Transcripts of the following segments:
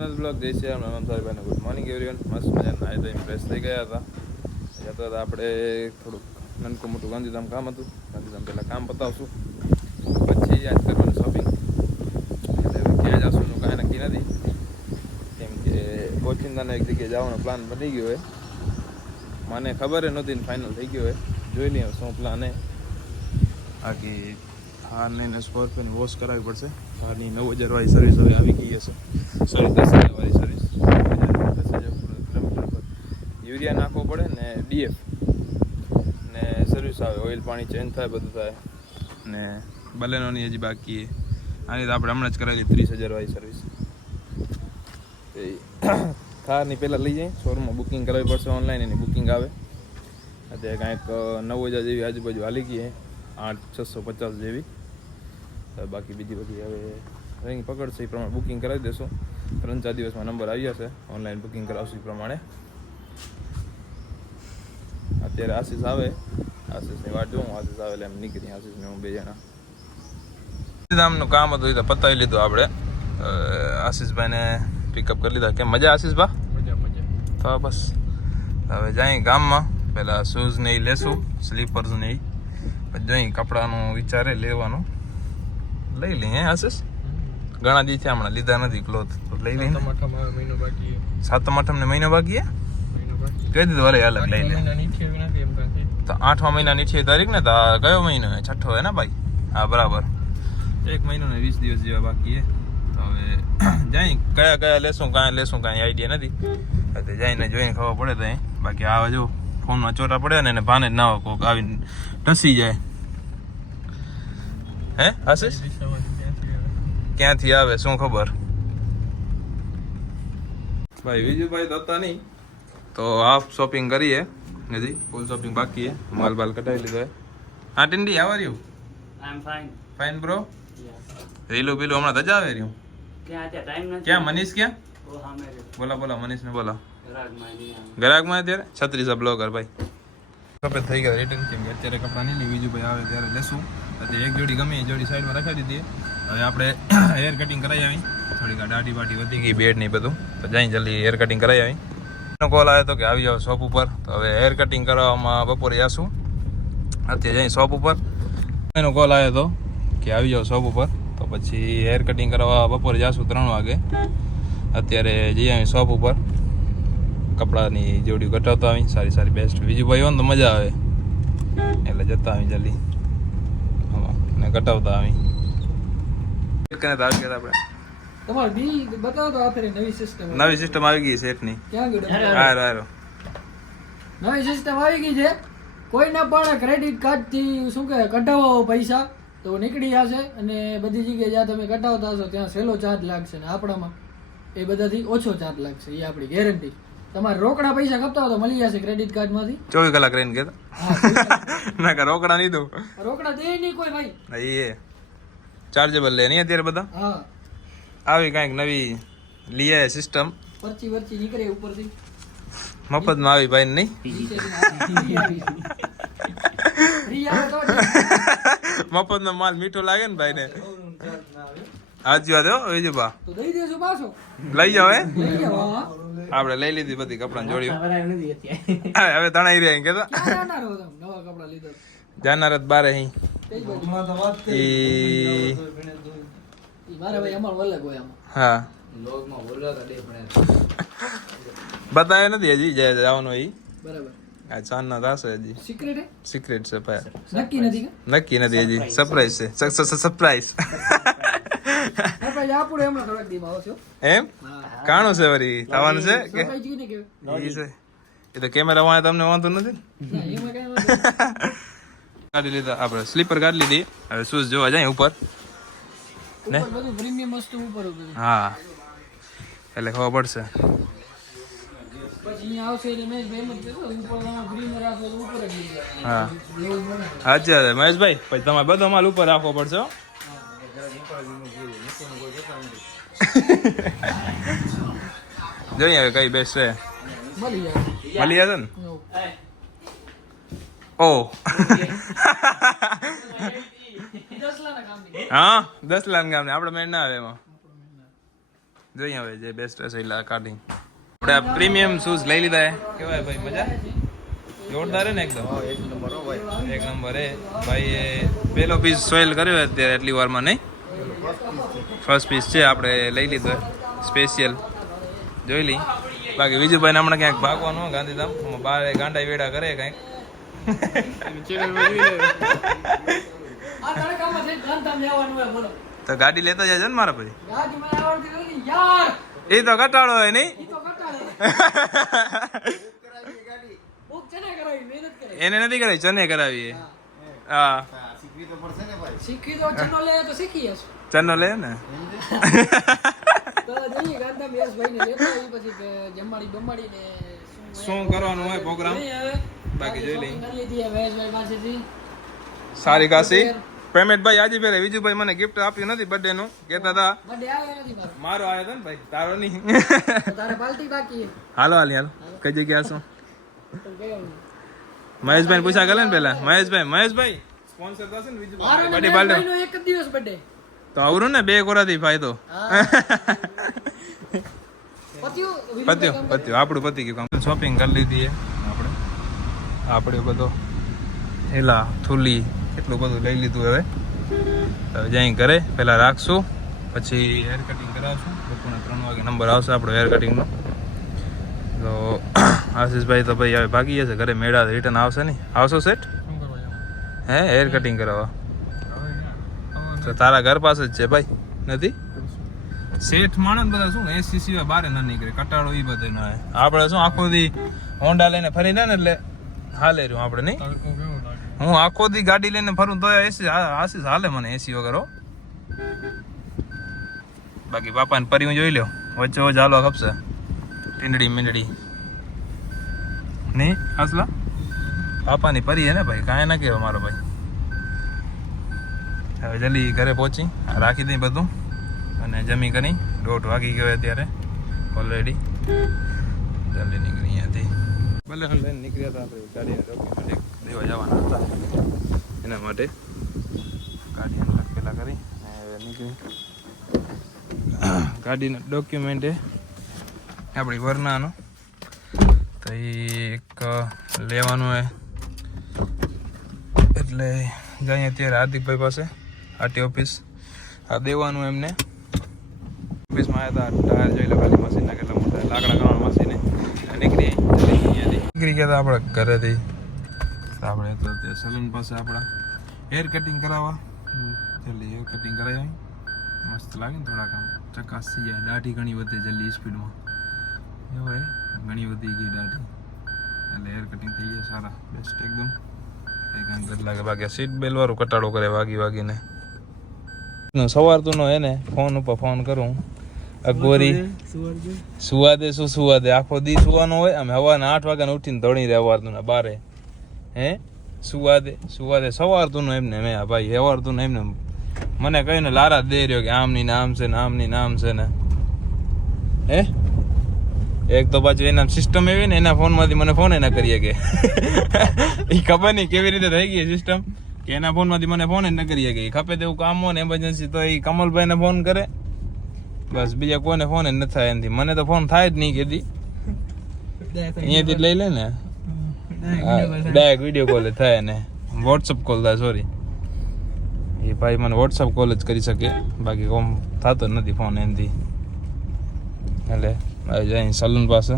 Blog જય શ્રી રામ ભાઈ good morning everyone. મસ્ત મજા નાઈ ધોઈને ફ્રેશ થઈ ગયા હતા. જતા હતા આપણે થોડુંક નાનકું મોટું ગાંધીધામ કામ હતું. ગાંધીધામ પહેલાં કામ પતાવશું, પછી યાદ કરવાનું શોપિંગ. એટલે ક્યાં જશું એનું કાંઈ નક્કી નથી, કેમ કે કોચિંદાને એક જગ્યાએ જવાનો પ્લાન બની ગયો હોય. મને ખબર નહોતી ને ફાઇનલ થઈ ગયો હોય. જોઈ લઈએ શું પ્લાન હે. બાકી હારને સ્કોર્પિયોની વોશ કરાવવી પડશે. હારની 9000 વાળી સર્વિસ હવે આવી ગઈ હશે. સોરી 10,000 વાળી સર્વિસ. 10,000 કિલોમીટર પર યુરિયા નાખવો પડે ને ડીએફ ને સર્વિસ આવે. ઓઇલ પાણી ચેન્જ થાય, બધું થાય. ને બલેનોની હજી બાકી આની તો આપણે હમણાં જ કરાવી 30,000 વાળી સર્વિસ. થારની પહેલાં લઈ જઈએ શોરૂમમાં બુકિંગ કરાવવી પડશે. ઓનલાઈન એની બુકિંગ આવે. અત્યારે કાંઈક 9,000 જેવી આજુબાજુ હાલી ગઈ 8,650 જેવી. બાકી બીજી બધી હવે રિંગ પકડશે એ પ્રમાણે બુકિંગ કરાવી દેશો. 3-4 દિવસમાં નંબર આવી જશે. ઓનલાઈન બુકિંગ કરાવશું એ પ્રમાણે. અત્યારે આશીષ આવે, આશીષની વાટ જોઉં. આશીષ આવે એટલે એમ નીકળી. આશીષને હું 2 જણા ગામનું કામ હતું એ તો પતાવી લીધું આપણે. આશીષભાઈને પિકઅપ કરી લીધા. કેમ મજા આશીષભા? મજા તો બસ હવે જાય ગામમાં. પહેલાં શૂઝ ને એ લેશું, સ્લીપર્સ ને એ. પછી જઈ કપડાનું વિચારે લેવાનું. લઈ લઈએ આશીષ. ઘણા દી થયા હમણાં લીધા નથી ક્લોથ. લઈ લઈએ. 7મ 8મ ને મહિનો બાકી કહી દીધું. અરે અલગ લઈ લે. તો 8મા મહિનાની 28 તારીખ ને? તો કયો મહિનો? 6ઠ્ઠો હે ને ભાઈ? હા બરાબર. 1 મહિનો ને 20 દિવસ જેવા બાકી હે. તો હવે જાય કયા લેશું, કાંઈ લેશું કાંઈ આઈડિયા નથી. જઈને જોઈને ખબર પડે. તો બાકી આવે જો ફોનમાં ચોટા પડે ને એને ભાને જ ના હોય કોક આવીને ટસી જાય. હે આશીષ? ક્યાંથી આવે શું ખબર ભાઈ. વિજુભાઈ તો હતા નહીં, તો હાફ શોપિંગ કરીએ. હજી ફૂલ શોપિંગ બાકી હે. માલ બાલ કઢાવી લીધો હે. હા ટિંડી, how are you? I am fine. Fine bro. રીલું બીલું હમણાં ધજા આવે રહ્યું. ક્યાં મનીષ? ક્યાં? બોલા મનીષને બોલા. ગરાગમાં અત્યારે છત્રીસ બ્લોગર ભાઈ. સફેદ થઈ ગયા રિટર્ન. કેમ કે અત્યારે કપડાં નહીં. વિજુભાઈ આવે ત્યારે લેશું. અત્યારે એક જોડી ગમે એ જોડી સાઈડમાં રખાવી દીધી. હવે આપણે હેર કટિંગ કરાવી આવી. થોડીક દાઢી બાટી વધી ગઈ, બેડ નહીં બધું. તો જઈ જલ્દી હેર કટિંગ કરાવી આવી. એનો કોલ આવ્યો હતો કે આવી જાઓ શોપ ઉપર. તો હવે હેર કટિંગ કરવામાં બપોરે જઈશું. અત્યારે જઈ શોપ ઉપર. એનો કોલ આવ્યો હતો કે આવી જાઓ શોપ ઉપર. તો પછી હેર કટિંગ કરવા બપોરે જઈશું 3 વાગે. અત્યારે જઈ આવી શોપ ઉપર. કપડાની જોડી કટાવતા આવી સારી સારી બેસ્ટ. બીજું ભાઈ હોય ને તો મજા આવે એટલે જતા આવી જલ્દી ને કટાવતા આવી. નવી સિસ્ટમ આવી ગઈ સેટની. નવી સિસ્ટમ આવી ગઈ છે. કોઈના પણ ક્રેડિટ કાર્ડ થી શું કે કઢાવો પૈસા તો નીકળી જશે. અને બધી જગ્યાએ જ્યાં તમે કઢાવતા હશો ત્યાં સહેલો ચાર્જ લાગશે. ને આપણામાં એ બધાથી ઓછો ચાર્જ લાગશે. એ આપણી ગેરંટી. તમારે રોકડા પૈસા કપતા હોય તો મળી જશે ક્રેડિટ કાર્ડ માંથી. 24 કલાક રહીને કેતા ના કે રોકડા નહીં દઉં. રોકડા દે નહીં કોઈ ભાઈ. એ ચાર્જેબલ લે નહીં અત્યારે બધા. હા આવી કાંઈક નવી લીએ સિસ્ટમ. પરચી વર્ચી નીકળે ઉપરથી મફતમાં આવી ભાઈ નહીં. મફતનો માલ મીઠો લાગે ને ભાઈ ને. હાજી વાત હો વિજુભા. તો દઈ દેજો પાછો. લઈ જાવ હે. લઈ જાવ. હા આપણે લઈ લીધી બધી કપડાની જોડીઓ. હવે તણાઈ રહ્યા કેતા નવા કપડા લીધા. જાનાર જ બારે અહીં હા બતાવે નથી હજી જવાનું. એ બરાબર આ ચાંદ ના થશે હજી. સિક્રેટ છે ભાઈ. નક્કી નથી હજી. સરપ્રાઈઝ છે. સરપ્રાઈઝ એમ કાણું છે વળી થવાનું છે કે એ તો કેમેરા વાળા તમને વાંધો નથી. કાઢી લીધા આપણે સ્લીપર કાઢી લીધી. હવે શૂઝ જોવા જાય ઉપર ને. હા એટલે ખબર પડશે. હા અચ્છા મહેશભાઈ પછી તમારે બધો માલ ઉપર રાખવો પડશે. જોઈએ હવે કઈ બેસ્ટ છે. મળી જશે ને. ઓ હા 10 લાખ ગામ ને આપડે મેળ ના આવે એમાં. જોઈએ હવે જે બેસ્ટ હશે એટલે કાઢી. આપણે પ્રીમિયમ શૂઝ લઈ લીધા કેવાય ભાઈ, મજા જોરદાર ને એકદમ એક નંબર હે ભાઈ. એ પેલો પીસ સોઇલ કર્યો અત્યારે એટલી વારમાં નહીં, ફર્સ્ટ પીસ છે આપણે લઈ લીધો સ્પેશિયલ, જોઈ લઈ. બાકી વિજુભાઈને હમણાં ક્યાંક ભાગવાનું ગાંધીધામ, બાર ગાંડા વેડા કરે કંઈક. તો ગાડી લેતા જાય છે ને મારા ભાઈ, એ તો ઘટાડો હોય નહીં. એને નથી કરાવી, ચને કરાવી. હા શીખવી તો ચનો લે તો શીખી હશે. ચનો લે ને તો જોઈએ ગાંધા મેશભાઈને લેતા આવી પછી કે જમાડી બમાડીને શું કરવાનું હોય પ્રોગ્રામ બાકી જોઈ લઈ. કરી લીધી મેશભાઈ પાસેથી સારી ખાસી પેમેન્ટ. ભાઈ આજે ફેરે વિજુભાઈ મને ગિફ્ટ આપ્યું નથી બર્થડે નું, કેતા હતા બર્થડે આવ્યો નથી મારો. મારો આવ્યો હતો ને ભાઈ, તારો નહીં. તારે પાર્ટી બાકી છે. હાલો હાલ કઈ જગ્યા છો? તો ગયો મહેશભાઈ પૂછા કરે ને પેલા. મહેશભાઈ સ્પોન્સર થશે ને મારો ને વિજુભાઈ બર્થડે મેશભાઈનો એક જ દિવસ બર્થડે. તો આવરું ને 2 કોરાથી ફાયદો. પત્યું આપણું પતી ગયું કામ. શોપિંગ કરી લીધી આપણે બધો હેલા થુલી એટલું બધું લઈ લીધું. હવે જઈ ઘરે પહેલાં રાખશું, પછી હેર કટિંગ કરાવશું. બપોરના 3 વાગે નંબર આવશે આપણો હેર કટિંગનો. તો આશીષભાઈ તો ભાઈ હવે ભાગી જશે ઘરે, મેળા રિટર્ન આવશે નહીં. આવશો સેટ હે હેર કટિંગ કરાવવા? તો તારા ઘર પાસે જ છે ભાઈ, નથી શેઠ માણસ બધા શું એસી સિવાય બારે ના નીકળે, કટાળો એ બધે ના. આપણે શું આખો દી હોન્ડા લઈને ફરી ને એટલે હાલે રહ્યું આપણે નહીં. હું આખો દી ગાડી લઈને ફરું તો એસી આશીષ હાલે મને એસી વગર. બાકી બાપાને પરી હું જોઈ લ્યો વચ્ચે વચ્ચે હાલો ખપશે ટીંડડી મીંડડી નહીં. આસલા બાપાની પરી હે ને ભાઈ, કાંઈ ના કહેવાય મારો ભાઈ. હવે જલ્દી ઘરે પહોંચી રાખી દઈ બધું અને જમી કરી. 1:30 વાગી ગયો અત્યારે ઓલરેડી. જલ્દી નીકળી અહીંયાથી. ભલે લઈને નીકળ્યા હતા આપણે ગાડીને ડોક્યુમેન્ટ દેવા જવાના હતા, એના માટે ગાડી અનલોડ પહેલાં કરી નીકળી. ગાડીના ડોક્યુમેન્ટ આપણી વરનાનો તો એ એક લેવાનું હોય એટલે જઈએ અત્યારે હાર્દિકભાઈ પાસે આરટી ઓફિસ. આ દેવાનું એમને ઓફિસમાં આવ્યા હતા. ટાયર જોઈ લો ખાલી મશીનના કેટલા મોટા લાકડા કરવાના મશીને નીકળી ગયા હતા આપણે ઘરેથી. આપણે તો ત્યાં સલૂન પાસે આપણા હેર કટિંગ કરાવવા જલ્દી હેર કટિંગ કરાવી. મસ્ત લાગે ને થોડાક આમ ચકાસ થઈ જાય. દાઢી ઘણી વધે જલ્દી સ્પીડમાં, એવું હોય ઘણી વધી ગઈ દાઢી એટલે હેર કટિંગ થઈ જાય સારા બેસ્ટ એકદમ. કંઈક લાગે બાકી સીટ બેલ વાળું કટાડો કરે વાગીને. સવાર તું નો એને ફોન ઉપર ફોન કરું અકબરી સુવા દે શું સુવા દે, આખો દી સુવાનો હોય. અમે સવારના 8 વાગ્યાને ઉઠીને દોડી રહે સવાર તું બારે હે સુવા દે સવાર તું એમને મેં ભાઈ સવાર તું એમને મને કહીને લારા દે રહ્યો કે આમની નામ છે ને આમની નામ છે ને. હે એક તો પાછું એના સિસ્ટમ એવી ને એના ફોનમાંથી મને ફોન ના કરીએ કે એ ખબર નહીં કેવી રીતે થઈ ગઈ સિસ્ટમ કે એના ફોનમાંથી મને ફોન ન કરીએ કે ખપે તેવું કામ હોય ને એમરજન્સી તો એ કમલભાઈને ફોન કરે બસ, બીજા કોઈને ફોન જ ન થાય એનાથી. મને તો ફોન થાય જ નહીં કેદી, અહીંયાથી લઈ લે ને ડાયરેક્ટ વિડીયો કોલ થાય ને વોટ્સઅપ કોલ થાય. સોરી એ ભાઈ મને વોટ્સઅપ કોલ જ કરી શકે, બાકી કોમ થતો જ નથી ફોન એનાથી. એટલે આવી જાય સલૂન પાસે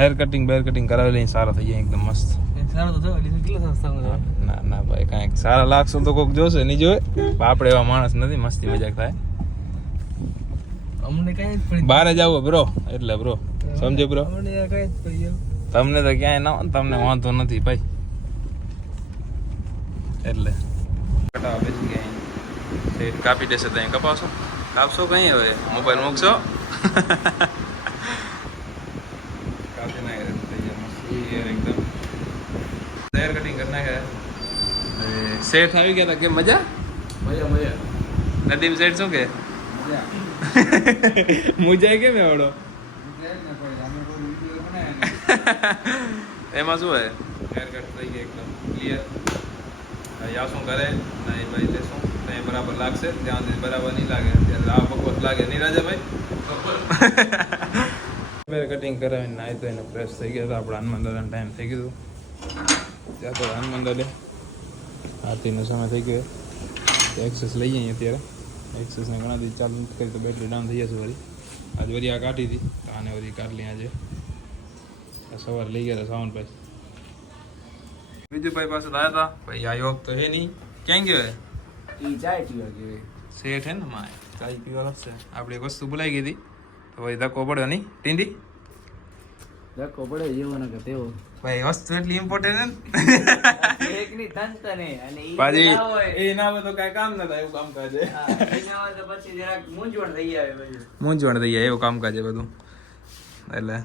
હેર કટિંગ કરાવી લઈને સારા થઈ જાય એકદમ મસ્ત. ના ભાઈ કાંઈક સારા લાગશે તો કોઈક જોશે, નહીં જોવે. આપણે એવા માણસ નથી, મસ્તી મજાક થાય. અમને કઈ બહાર જ આવો બ્રો, એટલે બ્રો સમજો બ્રો. તમને તો ક્યાંય ના હોય, તમને વાંધો નથી ભાઈ. એટલે બેસી ગયા કાપી દેશે તો કપાવશો કાપશો કઈ હવે મોબાઈલ મૂકશો કાપી નાખે એકદમ હેર કટિંગ કરી નાખે. શેઠ આવી ગયા હતા કેમ મજા નદીમ શેઠ શું કે મુજાય કેમ એવડો એમાં શું હોય હેર કટ થઈ ગયા એકદમ ક્લિયર. યા શું કરે ના એ ભાઈ લેશું ત્યાં બરાબર લાગશે, ત્યાં બરાબર નહીં લાગે ત્યારે આ બકવાસ લાગે નહીં રાજાભાઈ. કટિંગ કરાવીને નાહી તો એને ફ્રેશ થઈ ગયા હતા. આપણે હનુમાન દાદાનો ટાઈમ થઈ ગયો ત્યાં તો હનુમાન દાદા આરતીનો સમય થઈ ગયો. એક્સેસ લઈ જઈએ અત્યારે. એક્સેસને ઘણા દિવસ ચાલુ નથી કરી તો બેટરી ડાઉન થઈ જશે વળી. આજે વળી આ કાઢી હતી તો આને વળી કાઢી આજે સવારે લઈ ગયા હતા સાવનભાઈ. બીજું ભાઈ પાસે આવ્યા હતા ભાઈ. આ યોગ તો હે નહીં. ક્યાં ગયો હે? ચાય પીવા ગયો શેઠ હે ને માય ચાય પીવા લાગશે. આપણે એક વસ્તુ ભૂલાઈ ગઈ હતી તો ભાઈ ધક્કો પડ્યો નહીં ટીંડી. ધક્કો પડે જેવો ને કે તેવો ભાઈ વસ્તુ એટલી ઇમ્પોર્ટન્ટ એકની તંતને અને ઈ પાછી ના હોય એ ના હોય તો કઈ કામ ના થાય એવું કામકાજ છે. હા, ઈ ના હોય તો પછી જરાક મૂંઝવણ થઈ આવે પછી. મૂંઝવણ થઈ જાય એવું કામકાજ છે બધું. એટલે